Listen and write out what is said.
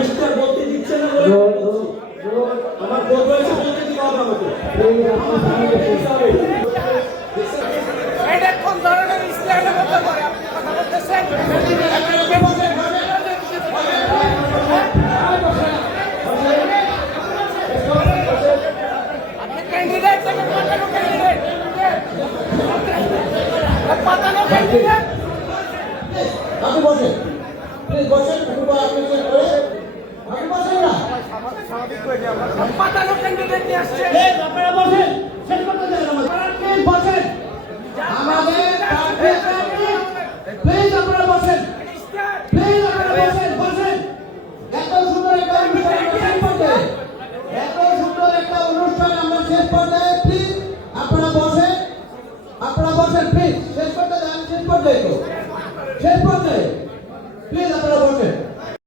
Mister বলতে দিচ্ছে না বলে আমার ভোট হয়েছে বলতে দিতে হবে আমাকে। এটা কোন ধরনের ইসলামের মতো করে আপনি কথা বলতেছেন? আপনি ক্যান্ডিডেট থেকে পাতানো ক্যান্ডিডেট পাতানো ক্যান্ডিডেট আপনি বসেন, প্লিজ বসেন। আপনি চেক করে আপনি বসেন না, পাতানো ক্যান্ডিডেট নিয়ে আসছে। আপনারা বসেন, শেষ করতে দেন আমাদের। প্লিজ বসেন, আমাদের প্লিজ আপনারা বসেন, প্লিজ আপনারা বসেন, বসেন। এত সুন্দর একটা অনুষ্ঠান আমরা শেষ পর্যায়ে, এত সুন্দর একটা অনুষ্ঠান আমরা শেষ পর্যায়ে, প্লিজ আপনারা বসেন, আপনারা বসেন, প্লিজ শেষ করতে দেন। শেষ পর্যায়ে তো শেষ পর্যায়ে, প্লিজ আপনারা বসেন।